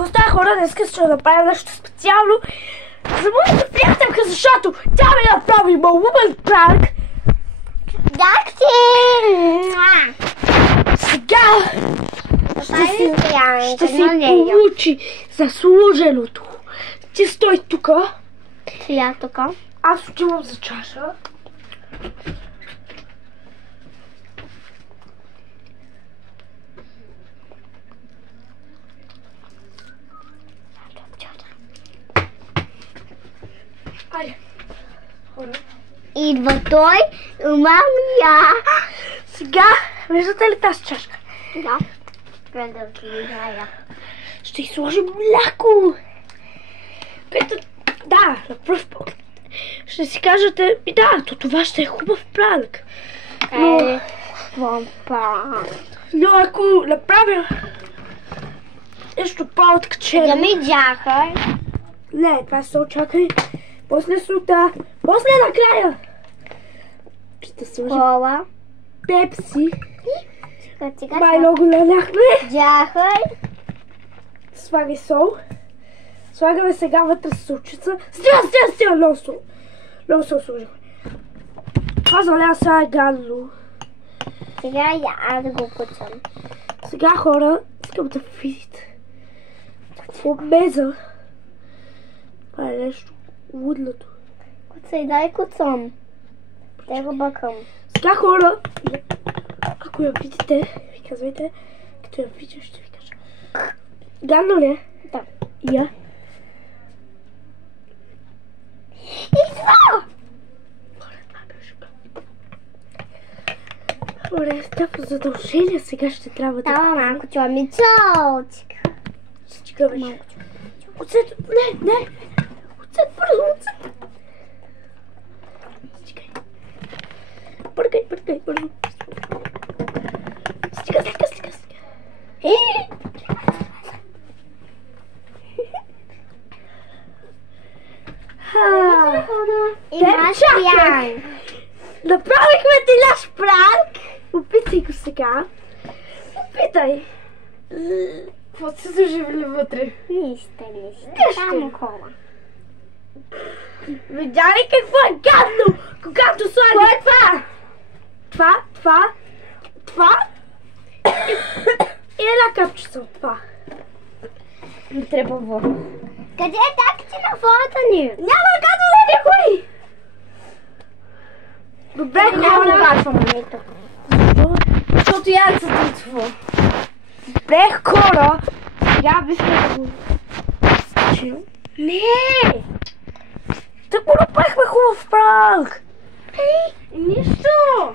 какво става, хора? Днеска ще направя нещо специално за моята приятелка, защото тя ми направи малумен пранк. Сега ще си получи заслуженото. Ти стой тука. Я тука. Аз отивам за чаша. Айде. Хора. Идва той, мамия. Сега, виждате ли тази чашка? Да. Гледам ти играя. Ще й сложим мляко. Да, на пръв поглед. Ще си кажете, да, това ще е хубав пранк. Но ако направя нещо по-откачено... Да ми джахай. Не, това се очакай. После сута. После накрая. Ще сложим Кола. пепси. Сега. Май много наляхме. Джахай. Слагай сол. Слагаме сега вътре сълчица. Стига, много сол. Много сол сложихме. Това залява сега е гадно. Сега аз го кучам. Сега, хора, искам да видите. Обмеза. Това е нещо лудното. Куцай, дай куцам. Те го бъкам. Сега, хора, ако я видите, ви казвайте, като я видя, ще ви кажа. Гадно ли е? Да. Я. Идва! Добре, стъпно задължение, сега ще трябва да... Да, малко чоми чолчик. Стига вече. Оцет, не. Оцет, бързо, оцет. Стигай. Бъркай, бързо. Стига. Имаш пиан. Направихме ти наш пранк. Опитай го сега. Опитай. Какво се заживели вътре? Нищо. Само кола. Видя ли какво е гадно? Когато слагаш... Кое е това? Това? И една капчица от това. Не трябва вода. Къде е тапите на водата ни? Няма гадно да никой! Добре, хора. Защо? Защото яйцата е това. Добре, хора. Сега бихме да го скачим. Не! Так го направихме хубав пранк. Нищо!